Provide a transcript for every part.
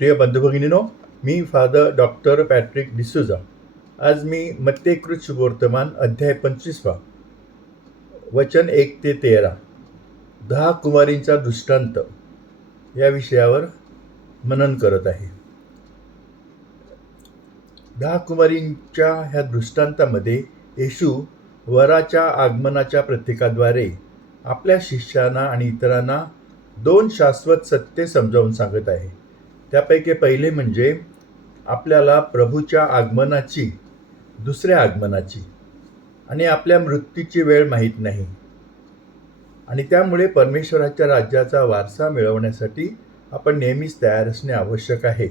प्रिय बंधुभगिनीनो, मी फादर डॉक्टर पॅट्रिक डिसूजा. आज मी मत्तेकृत शुभवर्तमान अध्याय 25 वचन 1 ते 13 10 कुमारींचा दृष्टांत या विषयावर मनन करत आहे. 10 कुमारींच्या ह्या दृष्टांतामध्ये येशू वराच्या आगमनाच्या प्रतीकाद्वारे आपल्या शिष्यांना आणि इतरांना 2 शाश्वत सत्ये समजावून सांगत आहे. त्यापैकी पहिले म्हणजे आपल्याला प्रभूच्या आगमनाची, दुसऱ्या आगमनाची आणि आपल्या मृत्यूची वेळ माहीत नाही आणि त्यामुळे परमेश्वराच्या राज्याचा वारसा मिळवण्यासाठी आपण नेहमीच तयार असणे आवश्यक आहे.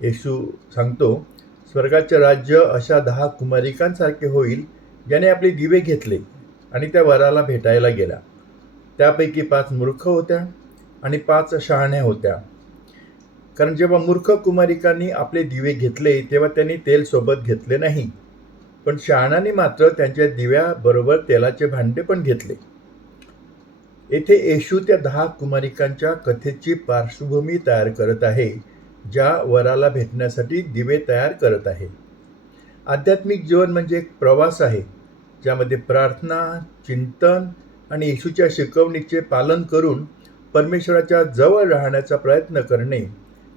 येशू सांगतो, स्वर्गाचे राज्य अशा 10 कुमारिकांसारखे होईल ज्याने आपले दिवे घेतले आणि त्या वराला भेटायला गेल्या. त्यापैकी 5 मूर्ख होत्या आणि 5 शहाण्या होत्या. कारण जेव्हा मूर्ख कुमारिकांनी आपले दिवे घेतले तेव्हा त्यांनी तेल सोबत घेतले नाही, पण शहाण्यांनी मात्र त्यांच्या दिव्याबरोबर तेलाचे भांडे पण घेतले. येथे येशू त्या 10 कुमारिकांच्या कथेची पार्श्वभूमी तयार करत आहे, ज्या वराला भेटण्यासाठी दिवे तयार करत आहे. आध्यात्मिक जीवन म्हणजे एक प्रवास आहे, ज्यामध्ये प्रार्थना, चिंतन आणि येशूच्या शिकवणीचे पालन करून परमेश्वराच्या जवळ राहण्याचा प्रयत्न करणे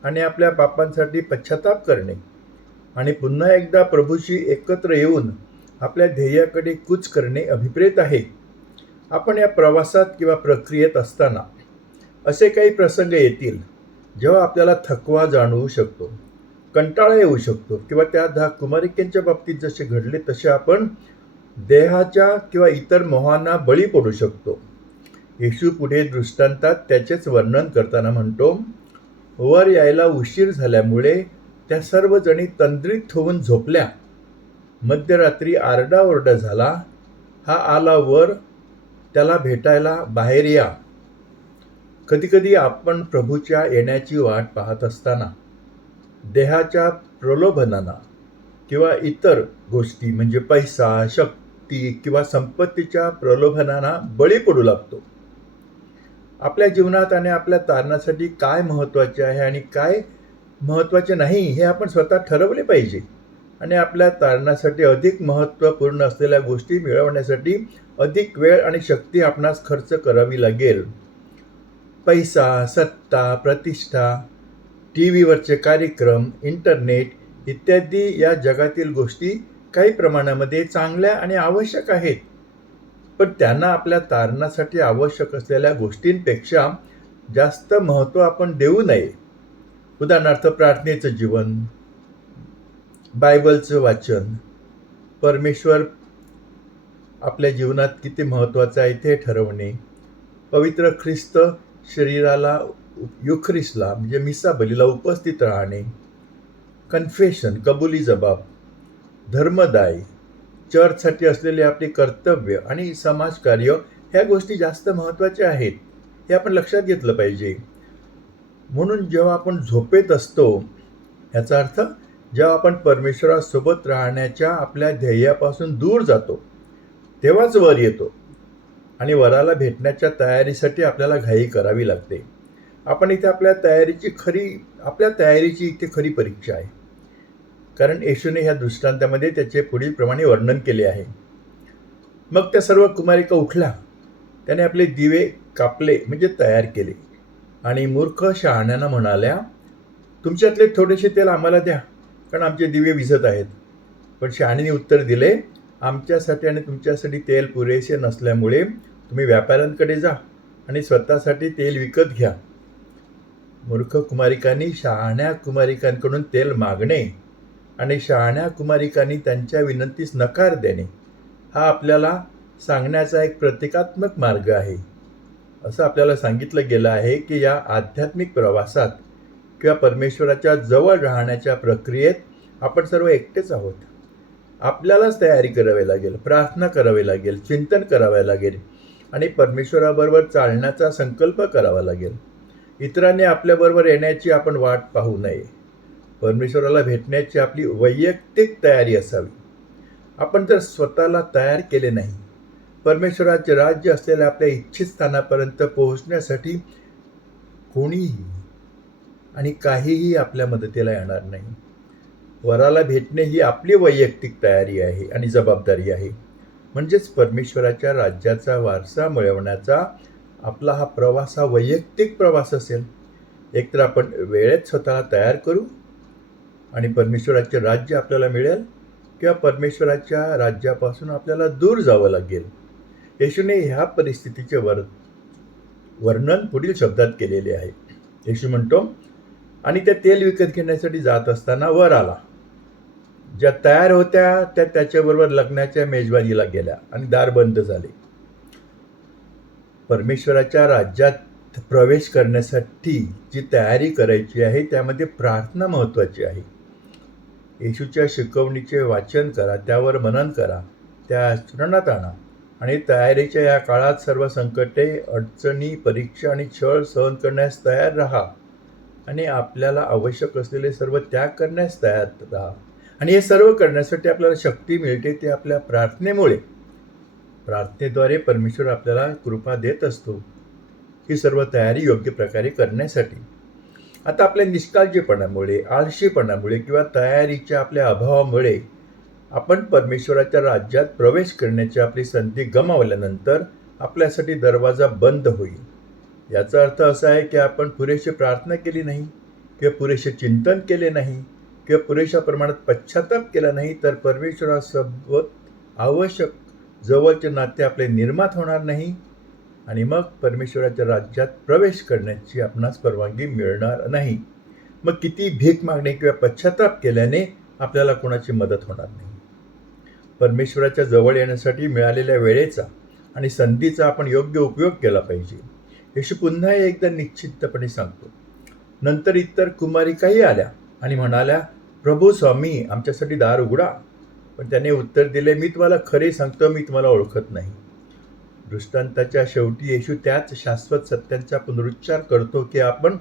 आणि आपल्या पापांसाठी पश्चाताप करणे आणि पुन्हा एकदा प्रभूशी एकत्र येऊन आपल्या ध्येयाकडे कूच करणे अभिप्रेत आहे. आपण या प्रवासात किंवा प्रक्रियेत असताना असे काही प्रसंग येतील जेव्हा आपल्याला थकवा जाणवू शकतो, कंटाळा येऊ शकतो किंवा त्या 10 कुमारिकांच्या बाबतीत जसे घडले तसे आपण देहाच्या किंवा इतर मोहांना बळी पडू शकतो. येशू पुढे दृष्टांतात त्याचेच वर्णन करताना म्हणतो, वर यायला उशीर झाल्यामुळे त्या सर्वजणी तंद्रीत होऊन झोपल्या. मध्यरात्री आरडाओरडा झाला, हा आला वर, त्याला भेटायला बाहेर या. कधीकधी आपण प्रभूच्या येण्याची वाट पाहत असताना देहाच्या प्रलोभनांना किंवा इतर गोष्टी म्हणजे पैसा, शक्ती किंवा संपत्तीच्या प्रलोभनांना बळी पडू लागतो. आपल्या जीवनात आणि आपल्या तारणासाठी काय महत्त्वाचे आहे आणि काय महत्त्वाचे नाही हे आपण स्वतः ठरवले पाहिजे आणि आपल्या तारणासाठी अधिक महत्त्वपूर्ण असलेल्या गोष्टी मिळवण्यासाठी अधिक वेळ आणि शक्ती आपणास खर्च करावी लागेल. पैसा, सत्ता, प्रतिष्ठा, टीव्हीवरचे कार्यक्रम, इंटरनेट इत्यादी या जगातील गोष्टी काही प्रमाणामध्ये चांगल्या आणि आवश्यक आहेत, पण त्यांना आपल्या तारणासाठी आवश्यक असलेल्या गोष्टींपेक्षा जास्त महत्त्व आपण देऊ नये. उदाहरणार्थ प्रार्थनेचं जीवन, बायबलचं वाचन, परमेश्वर आपल्या जीवनात किती महत्त्वाचं आहे ते ठरवणे, पवित्र ख्रिस्त शरीराला युख्रिस्टला म्हणजे मिसा बलीला उपस्थित राहणे, कन्फेशन कबुली जबाब, धर्मदाय, चर्चसाठी असलेले आपले कर्तव्य आणि समाजकार्य ह्या गोष्टी जास्त महत्त्वाच्या आहेत, हे आपण लक्षात घेतलं पाहिजे. म्हणून जेव्हा आपण झोपेत असतो, याचा अर्थ जेव्हा आपण परमेश्वरासोबत राहण्याच्या आपल्या ध्येयापासून दूर जातो, तेव्हाच वर येतो आणि वराला भेटण्याच्या तयारीसाठी आपल्याला घाई करावी लागते. आपण इथे आपल्या तयारीची इथे खरी परीक्षा आहे, कारण येशूने ह्या दृष्टांतामध्ये त्याचे पुढील प्रमाणे वर्णन केले आहे. मग त्या सर्व कुमारिका उठल्या, त्याने आपले दिवे कापले म्हणजे तयार केले आणि मूर्ख शहाण्यांना म्हणाल्या, तुमच्यातले थोडेसे तेल आम्हाला द्या, कारण आमचे दिवे विझत आहेत. पण शहाणीने उत्तर दिले, आमच्यासाठी आणि तुमच्यासाठी तेल पुरेसे नसल्यामुळे तुम्ही व्यापाऱ्यांकडे जा आणि स्वतःसाठी तेल विकत घ्या. मूर्ख कुमारिकांनी शहाण्या कुमारिकांकडून तेल मागणे आणि शहाण्या कुमारिकांनी त्यांच्या विनंतीस नकार देणे हा आपल्याला सांगण्याचा एक प्रतिकात्मक मार्ग आहे. असं आपल्याला सांगितलं गेलं आहे की या आध्यात्मिक प्रवासात किंवा परमेश्वराच्या जवळ राहण्याच्या प्रक्रियेत आपण सर्व एकटेच आहोत. आपल्यालाच तयारी करावी लागेल, प्रार्थना करावी लागेल, चिंतन करावे लागेल आणि परमेश्वराबरोबर चालण्याचा संकल्प करावा लागेल. इतरांनी आपल्याबरोबर येण्याची आपण वाट पाहू नये. परमेश्वराला भेटण्याची आपली वैयक्तिक तयारी असावी. आपण जर स्वतःला तयार केले नाही, परमेश्वराचे राज्य असलेल्या आपल्या इच्छित स्थानापर्यंत पोहोचण्यासाठी कोणीही आणि काहीही आपल्या मदतीला येणार नाही. वराला भेटणे ही आपली वैयक्तिक तयारी आहे आणि जबाबदारी आहे. म्हणजेच परमेश्वराच्या राज्याचा वारसा मिळवण्याचा आपला हा प्रवास हा वैयक्तिक प्रवास असेल. एकतर आपण वेळेत स्वतःला तयार करू आणि परमेश्वराचे राज्य आपल्याला मिळेल, किंवा परमेश्वराच्या राज्यापासून आपल्याला दूर जावं लागेल. येशूने ह्या परिस्थितीचे वर्णन पुढील शब्दात केलेले आहे. येशू म्हणतो, आणि त्या तेल विकत घेण्यासाठी जात असताना वर आला. ज्या तयार होत्या त्या त्याच्याबरोबर लग्नाच्या मेजवानीला गेल्या आणि दार बंद झाले. परमेश्वराच्या राज्यात प्रवेश करण्यासाठी जी तयारी करायची आहे त्यामध्ये प्रार्थना महत्त्वाची आहे. येशूच्या शिकवणीचे वाचन करा, त्यावर मनन करा, त्या आचरणात आणा आणि तयारीच्या या काळात सर्व संकटे, अडचणी, परीक्षा आणि छळ सहन करण्यास तयार राहा आणि आपल्याला आवश्यक असलेले सर्व त्याग करण्यास तयार राहा. आणि हे सर्व करण्यासाठी आपल्याला शक्ती मिळते ते आपल्या प्रार्थनेमुळे. प्रार्थनेद्वारे परमेश्वर आपल्याला कृपा देत असतो ही सर्व तयारी योग्य प्रकारे करण्यासाठी. आता आपल्या निष्काळजीपणामुळे, आळशीपणामुळे किंवा तयारीच्या आपल्या अभावामुळे आपण परमेश्वराच्या राज्यात प्रवेश करण्याची आपली संधी गमावल्यानंतर आपल्यासाठी दरवाजा बंद होईल. याचा अर्थ असा आहे की आपण पुरेशी प्रार्थना केली नाही, किंवा पुरेसे चिंतन केले नाही, किंवा पुरेशा प्रमाणात पश्चाताप केला नाही, तर परमेश्वरासोबत आवश्यक जवळचे नाते आपले निर्माण होणार नाही आणि मग परमेश्वराच्या राज्यात प्रवेश करण्याची आपणास परवानगी मिळणार नाही. मग किती भीक मागणे किंवा पश्चाताप केल्याने आपल्याला कोणाची मदत होणार नाही. परमेश्वराच्या जवळ येण्यासाठी मिळालेल्या वेळेचा आणि संधीचा आपण योग्य उपयोग केला पाहिजे. येशू पुन्हा एकदा निश्चितपणे सांगतो. नंतर इतर कुमारिकाही आल्या आणि म्हणाल्या, प्रभू स्वामी, आमच्यासाठी दार उघडा. पण त्याने उत्तर दिले, मी तुम्हाला खरे सांगतो, मी तुम्हाला ओळखत नाही. दृष्टांताच्या शेवटी येशू त्याच शाश्वत सत्यांचा पुनरुच्चार करतो की आपण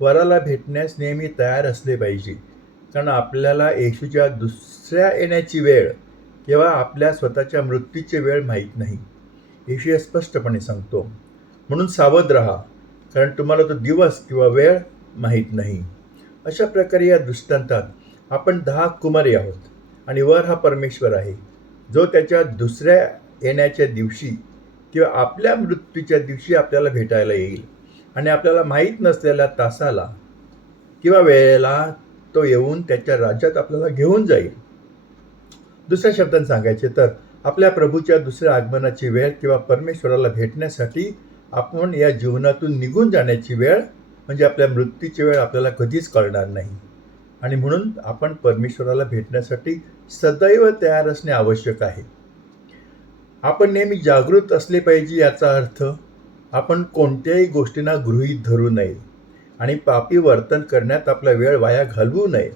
वराला भेटण्यास नेहमी तयार असले पाहिजे. कारण आपल्याला येशूच्या दुसऱ्या येण्याची वेळ किंवा आपल्या स्वतःच्या मृत्यूची वेळ माहीत नाही. येशू हे स्पष्टपणे सांगतो. म्हणून सावध राहा, कारण तुम्हाला तो दिवस किंवा वेळ माहीत नाही. अशा प्रकारे या दृष्टांतात आपण 10 कुमारी आहोत आणि वर हा परमेश्वर आहे, जो त्याच्या दुसऱ्या येण्याच्या दिवशी किंवा आपल्या मृत्यूच्या दिवशी आपल्याला भेटायला येईल आणि आपल्याला माहीत नसलेल्या तासाला किंवा वेळेला तो येऊन त्याच्या राज्यात आपल्याला घेऊन जाईल. दुसऱ्या शब्दांत सांगायचे तर आपल्या प्रभूच्या दुसऱ्या आगमनाची वेळ किंवा परमेश्वराला भेटण्यासाठी आपण या जीवनातून निघून जाण्याची वेळ म्हणजे आपल्या मृत्यूची वेळ आपल्याला कधीच कळणार नाही. आणि म्हणून आपण परमेश्वराला भेटण्यासाठी सदैव तयार असणे आवश्यक आहे. आपण नेहमी जागृत असले पाहिजे. याचा अर्थ आपण कोणत्याही गोष्टींना गृहीत धरू नये आणि पापी वर्तन करण्यात आपला वेळ वाया घालवू नये.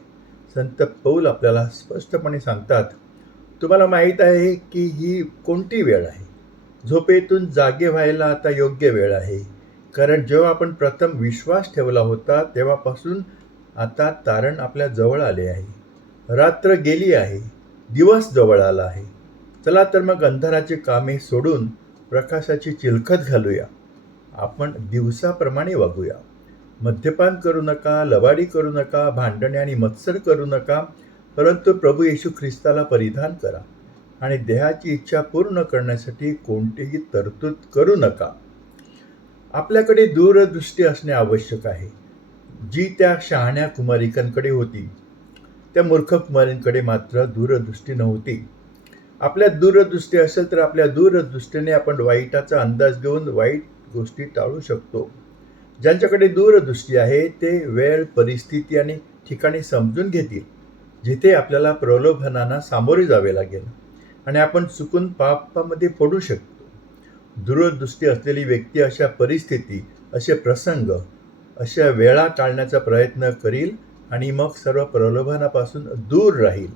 संत पौल आपल्याला स्पष्टपणे सांगतात, तुम्हाला माहीत आहे की ही कोणती वेळ आहे. झोपेतून जागे व्हायला आता योग्य वेळ आहे. कारण जेव्हा आपण प्रथम विश्वास ठेवला होता तेव्हापासून आता तारण आपल्या जवळ आले आहे. रात्र गेली आहे, दिवस जवळ आला आहे. चला तर मग अंधाराची कामे सोडून प्रकाशाची चिलखत घालूया. आपण दिवसाप्रमाणे वागूया. मद्यपान करू नका, लवाडी करू नका, भांडणे आणि मत्सर करू नका, परंतु प्रभू येशू ख्रिस्ताला परिधान करा आणि देहाची इच्छा पूर्ण करण्यासाठी कोणतीही तरतूद करू नका. आपल्याकडे दूरदृष्टी असणे आवश्यक आहे, जी त्या शहाण्या कुमारिकांकडे होती. त्या मूर्ख कुमारींकडे मात्र दूरदृष्टी नव्हती. आपल्या दूरदृष्टी असेल तर आपल्या दूरदृष्टीने आपण वाईटाचा अंदाज घेऊन वाईट गोष्टी टाळू शकतो. ज्यांच्याकडे दूरदृष्टी आहे ते वेळ, परिस्थिती आणि ठिकाणी समजून घेतील जिथे आपल्याला प्रलोभनांना सामोरे जावे लागेल आणि आपण चुकून पापामध्ये पडू शकतो. दूरदृष्टी असलेली व्यक्ती अशा परिस्थिती, असे प्रसंग, अशा वेळा टाळण्याचा प्रयत्न करील आणि मग सर्व प्रलोभनापासून दूर राहील.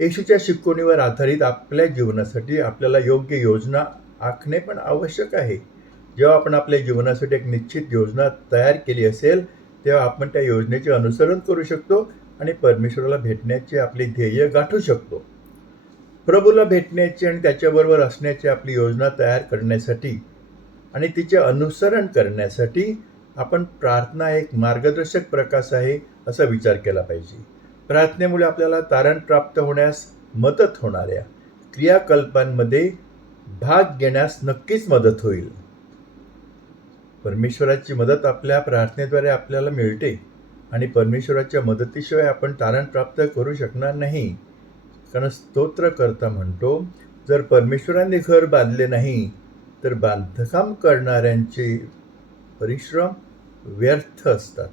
येशूच्या शिकवणीवर आधारित आपल्या जीवनासाठी आपल्याला योग्य योजना आखणे पण आवश्यक आहे. जेव्हा आपण आपल्या जीवनासाठी एक निश्चित योजना तयार केली असेल तेव्हा आपण त्या योजनेचे अनुसरण करू शकतो आणि परमेश्वराला भेटण्याचे आपले ध्येय गाठू शकतो. प्रभूला भेटण्याची आणि त्याच्याबरोबर असण्याची आपली योजना तयार करण्यासाठी आणि तिचे अनुसरण करण्यासाठी आपण प्रार्थना एक मार्गदर्शक प्रकाश आहे असा विचार केला पाहिजे. प्रार्थनेमुळे आपल्याला तारण प्राप्त होण्यास मदत होणाऱ्या क्रियाकल्पांमध्ये भाग घेण्यास नक्कीच मदत होईल. परमेश्वराची मदत आपल्या प्रार्थनेद्वारे आपल्याला मिळते आणि परमेश्वराच्या मदतीशिवाय आपण तारण प्राप्त करू शकणार नाही. कारण स्तोत्रकर्ता म्हणतो, जर परमेश्वराने घर बांधले नाही तर बांधकाम करणाऱ्यांचे परिश्रम व्यर्थ असतात.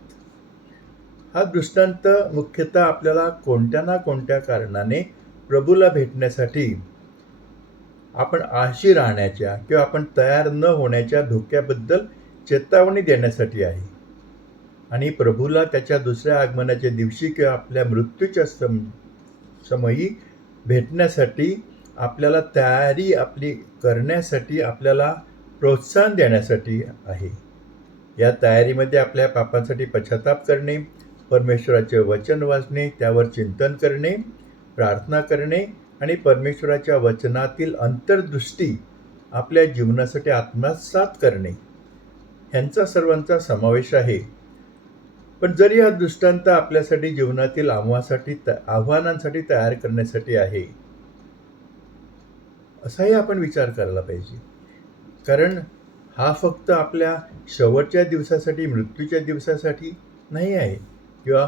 हा दृष्टांत मुख्यतः आपल्याला कोणत्या ना कोणत्या कारणाने प्रभूला भेटण्यासाठी आपण आळशी राहण्याच्या किंवा आपण तयार न होण्याच्या धोक्याबद्दल चेतावणी देण्यासाठी आहे. आणि प्रभूला त्याच्या दुसऱ्या आगमनाच्या दिवशी किंवा आपल्या मृत्यूच्या समयी भेटण्यासाठी आपल्याला तयारी आपली करण्यासाठी आपल्याला प्रोत्साहन देण्यासाठी आहे. या तयारीमध्ये आपल्या पापांसाठी पश्चाताप करणे, परमेश्वराचे वचन वाचणे, त्यावर चिंतन करणे, प्रार्थना करणे आणि परमेश्वराच्या वचनातील अंतर्दृष्टी आपल्या जीवनासाठी आत्मसात करणे ह्यांचा सर्वांचा समावेश आहे. पण जरी हा दृष्टांत आपल्यासाठी जीवनातील आव्हानांसाठी तयार करण्यासाठी आहे, असाही आपण विचार करायला पाहिजे. कारण हा फक्त आपल्या शेवटच्या दिवसासाठी, मृत्यूच्या दिवसासाठी नाही आहे किंवा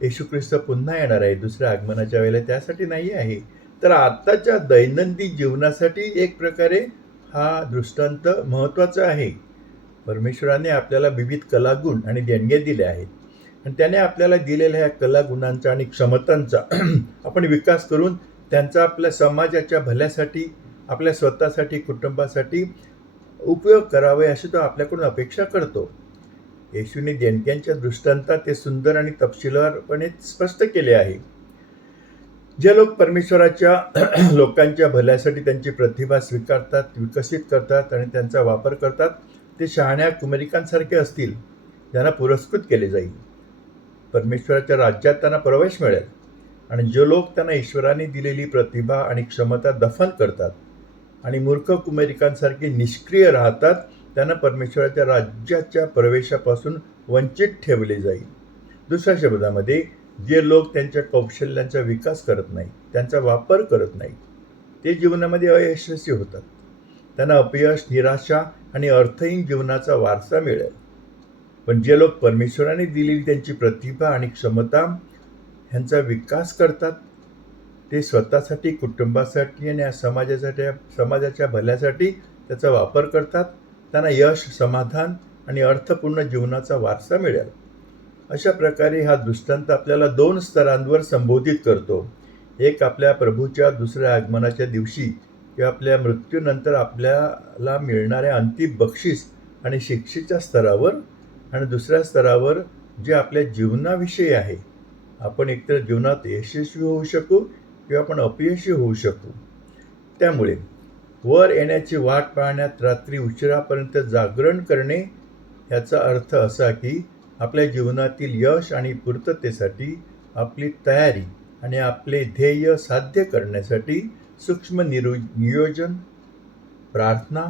येशू ख्रिस्त पुन्हा येणार आहे दुसऱ्या आगमनाच्या वेळेला त्यासाठी नाही आहे, तर आत्ताच्या दैनंदिन जीवनासाठी एक प्रकारे हा दृष्टांत महत्त्वाचा आहे. परमेश्वराने आपल्याला विविध कलागुण आणि देणग्या दिल्या आहेत आणि त्याने आपल्याला दिलेल्या ह्या कलागुणांचा आणि क्षमतांचा आपण विकास करून त्यांचा आपल्या समाजाच्या भल्यासाठी, आपल्या स्वतःसाठी, कुटुंबासाठी उपयोग करावे अशी तो आपल्याकडून अपेक्षा करतो. येशूने देणग्यांच्या दृष्टांतात ते सुंदर आणि तपशीलवारपणे स्पष्ट केले आहे. जे लोक परमेश्वराच्या लोकांच्या भल्यासाठी त्यांची प्रतिभा स्वीकारतात, विकसित करतात आणि त्यांचा वापर करतात, ते शहाण्या कुमारिकांसारखे असतील, ज्यांना पुरस्कृत केले जाईल. परमेश्वराच्या राज्यात त्यांना प्रवेश मिळेल. आणि जे लोक त्यांना ईश्वराने दिलेली प्रतिभा आणि क्षमता दफन करतात आणि मूर्ख कुमारिकांसारखे निष्क्रिय राहतात, त्यांना परमेश्वराच्या राज्याच्या प्रवेशापासून वंचित ठेवले जाईल. दुसऱ्या शब्दामध्ये, जे लोक त्यांच्या कौशल्यांचा विकास करत नाही, त्यांचा वापर करत नाही, ते जीवनामध्ये अयशस्वी होतात. त्यांना अपयश, निराशा आणि अर्थहीन जीवनाचा वारसा मिळेल. पण जे लोक परमेश्वराने दिलेली त्यांची प्रतिभा आणि क्षमता ह्यांचा विकास करतात, ते स्वतःसाठी, कुटुंबासाठी आणि समाजाच्या भल्यासाठी त्याचा वापर करतात, त्यांना यश, समाधान आणि अर्थपूर्ण जीवनाचा वारसा मिळेल. अशा प्रकारे हा दृष्टांत आपल्याला 2 स्तरांवर संबोधित करतो. एक आपल्या प्रभूच्या दुसऱ्या आगमनाच्या दिवशी किंवा आपल्या मृत्यूनंतर आपल्याला मिळणाऱ्या अंतिम बक्षीस आणि शिक्षेच्या स्तरावर, आणि दुसऱ्या स्तरावर जे आपल्या जीवनाविषयी आहे. आपण एकतर जीवनात यशस्वी होऊ शकू किंवा आपण अपयशी होऊ शकू. त्यामुळे वर येण्याची वाट पाहण्यात रात्री उशिरापर्यंत जागरण करणे याचा अर्थ असा की आपल्या जीवनातील यश आणि पूर्ततेसाठी आपली तयारी आणि आपले ध्येय साध्य करण्यासाठी सूक्ष्म नियोजन, प्रार्थना,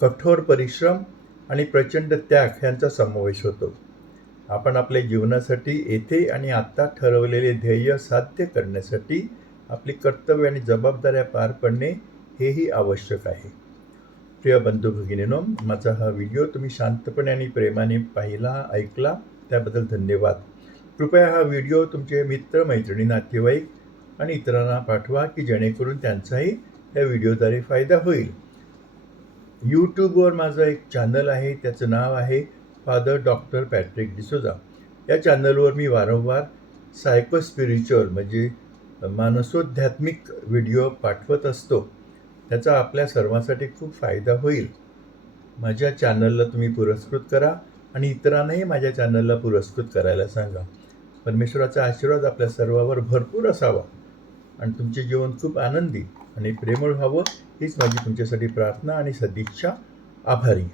कठोर परिश्रम आणि प्रचंड त्याग यांचा समावेश होतो. आपण आपल्या जीवनासाठी येथे आणि आत्ता ठरवलेले ध्येय साध्य करण्यासाठी आपली कर्तव्य आणि जबाबदाऱ्या पार पाडणे हेही आवश्यक आहे. प्रिय बंधू भगिनींनो, माझा हा व्हिडिओ तुम्ही शांतपणे आणि प्रेमाने पाहिला, ऐकला, त्याबद्दल धन्यवाद. कृपया हा व्हिडिओ तुमचे मित्र, मैत्रिणी, नातेवाईक आणि इतरांना पाठवा की जेणेकरून त्यांचाही या व्हिडिओद्वारे फायदा होईल. यूट्यूबवर माझं एक चॅनल आहे, त्याचं नाव आहे फादर डॉक्टर पॅट्रिक डिसोजा. या चॅनलवर मी वारंवार सायकोस्पिरिच्युअल म्हणजे मानसोध्यात्मिक व्हिडिओ पाठवत असतो. त्याचा आपल्या सर्वांसाठी खूप फायदा होईल. माझ्या चॅनलला तुम्ही पुरस्कृत करा आणि इतरांनाही माझ्या चॅनलला पुरस्कृत करायला सांगा. परमेश्वराचा आशीर्वाद आपल्या सर्वांवर भरपूर असावा आणि तुमचे जीवन खूप आनंदी आणि प्रेमळ व्हावं हीच माझी तुमच्यासाठी प्रार्थना आणि सदिच्छा. आभारी.